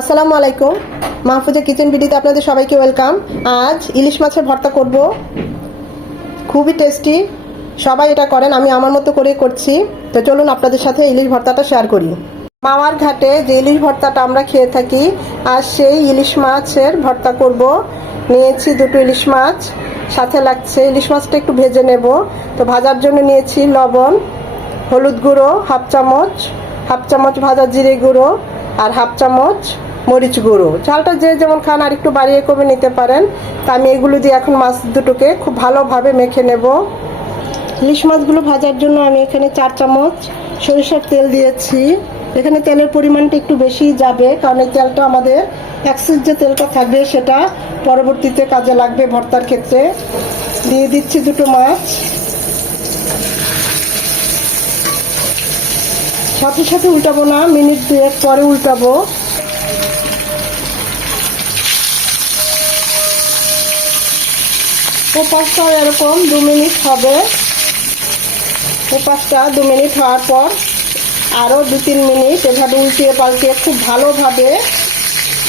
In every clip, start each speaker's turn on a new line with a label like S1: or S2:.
S1: আসসালামু আলাইকুম। মাহফুজা কিচেন ভিডিওতে আপনাদের সবাইকে ওয়েলকাম। আজ ইলিশ মাছের ভর্তা করব। খুবই টেস্টি। সবাই এটা করেন, আমি আমার মতো করে করছি। তো চলুন আপনাদের সাথে ইলিশ ভর্তাটা শেয়ার করি। মামার ঘাটে যে ইলিশ ভর্তাটা আমরা খেয়ে থাকি আর সেই ইলিশ মাছের ভর্তা করব। নিয়েছি দুটো ইলিশ মাছ, সাথে লাগছে ইলিশ মাছটা একটু ভেজে নেব। তো ভাজার জন্য নিয়েছি লবণ, হলুদ গুঁড়ো, হাফ চামচ হাফ চামচ ভাজা জিরে গুঁড়ো, আর হাফ চামচ মরিচ গুঁড়ো। চালটা যে যেমন খান আর একটু বাড়িয়ে কমে নিতে পারেন। তা আমি এগুলো দিয়ে এখন মাছ দুটোকে খুব ভালোভাবে মেখে নেব। ইলিশ মাছগুলো ভাজার জন্য আমি এখানে চার চামচ সরিষার তেল দিয়েছি। এখানে তেলের পরিমাণটা একটু বেশি যাবে, কারণ এই তেলটা আমাদের অ্যাক্সিস যে তেলটা থাকবে সেটা পরবর্তীতে কাজে লাগবে ভর্তার ক্ষেত্রে। দিয়ে দিচ্ছি দুটো মাছ। সাথে সাথে উল্টাবো না, মিনিট দুয়েক পরে উল্টাবো। ও পাঁচটা এরকম দু মিনিট হবে। উপাসটা দু মিনিট হওয়ার পর আরও দু তিন মিনিট এভাবে উল্টিয়ে পাল্টিয়ে খুব ভালোভাবে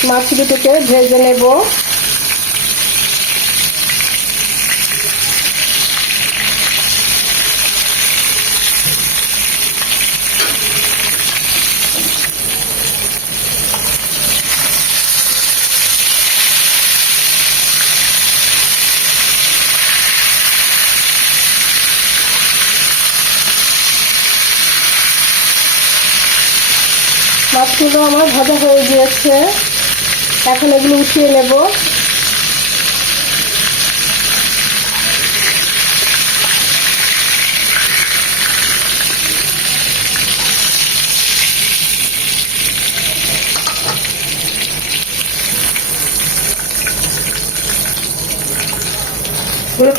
S1: মাছ দুটোকে ভেজে নেব। মাছগুলো আমার ভাজা হয়ে গিয়েছে। এখন এগুলো উঠিয়ে নেব।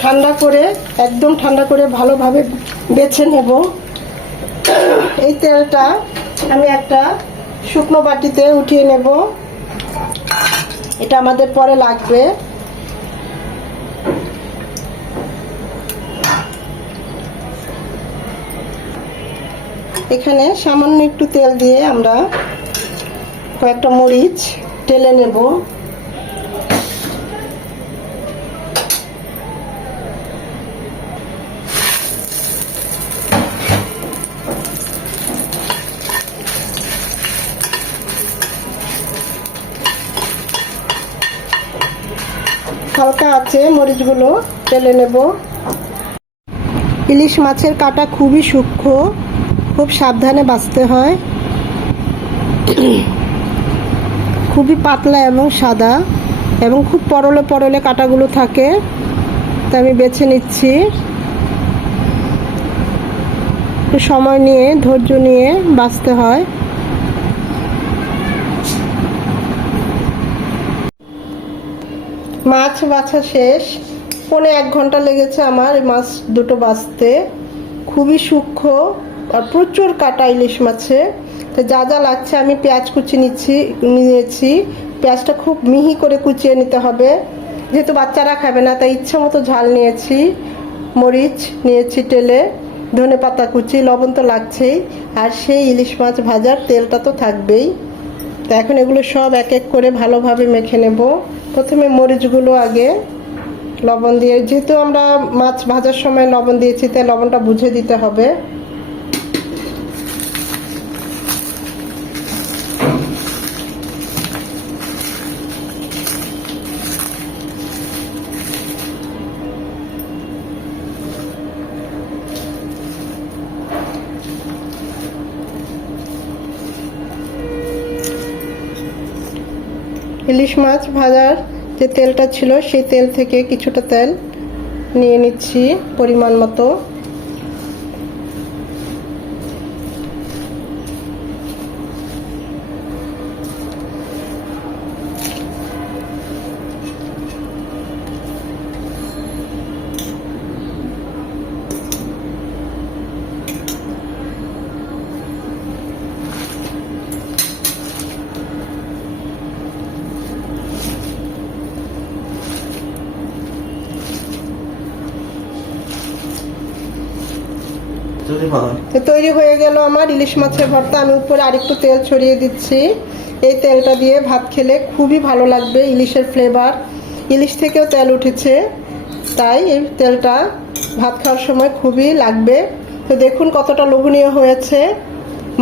S1: ঠান্ডা করে, একদম ঠান্ডা করে ভালোভাবে বেছে নেব। এই তেলটা আমি একটা শুকনো বাটিতে উঠিয়ে নেব। এটা আমাদের পরে লাগবে। এখানে সামান্য একটু তেল দিয়ে আমরা কয়েকটা মরিচ টেলে নেব। হালকা আছে, মরিচগুলো তেলে নেব। ইলিশ মাছের কাটা খুবই সূক্ষ্ম, খুব সাবধানে বাছতে হয়। খুবই পাতলা এবং সাদা এবং খুব পরলে পরলে কাটাগুলো থাকে। তা আমি বেছে নিচ্ছি। সময় নিয়ে, ধৈর্য নিয়ে বাছতে হয়। মাছ বাছা শেষ। পৌনে এক ঘণ্টা লেগেছে আমার মাছ দুটো বাছতে খুবই সূক্ষ্ম আর প্রচুর কাটা ইলিশ মাছে। তো যা যা লাগছে আমি পেঁয়াজ কুচি নিচ্ছি, নিয়েছি। পেঁয়াজটা খুব মিহি করে কুচিয়ে নিতে হবে। যেহেতু বাচ্চারা খাবে না, তাই ইচ্ছা মতো ঝাল নিয়েছি। মরিচ নিয়েছি টেলে ধনে পাতা কুচি, লবণ তো লাগছেই। আর সেই ইলিশ মাছ ভাজার তেলটা তো থাকবেই। তো এখন এগুলো সব এক এক করে ভালোভাবে মেখে নেব। প্রথমে মরিচগুলো আগে লবণ দিয়ে, যেহেতু আমরা মাছ ভাজার সময় লবণ দিয়েছি, তাই লবণটা বুঝে দিতে হবে। ইলিশ মাছ ভাজার যে তেলটা ছিল, সেই তেল থেকে কিছুটা তেল নিয়ে নিচ্ছি পরিমাণ মতো। তো তৈরি হয়ে গেল আমার ইলিশ মাছের ভর্তা। আমি উপরে আরেকটু তেল ছড়িয়ে দিচ্ছি। এই তেলটা দিয়ে ভাত খেলে খুবই ভালো লাগবে ইলিশের ফ্লেভার ইলিশ থেকেও তেল উঠেছে, তাই এই তেলটা ভাত খাওয়ার সময় খুবই লাগবে। তো দেখুন কতটা লোভনীয় হয়েছে।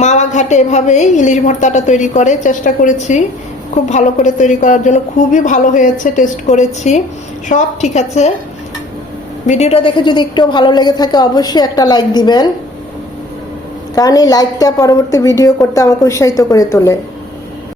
S1: মাওয়া ঘাটে এভাবেই ইলিশ ভর্তাটা তৈরি করে, চেষ্টা করেছি খুব ভালো করে তৈরি করার জন্য। খুবই ভালো হয়েছে, টেস্ট করেছি। সব ঠিক আছে। ভিডিওটা দেখে যদি একটু ভালো লেগে থাকে, অবশ্যই একটা লাইক দিবেন। কারণ এই লাইকটা পরবর্তী ভিডিও করতে আমাকে উৎসাহিত করে তোলে।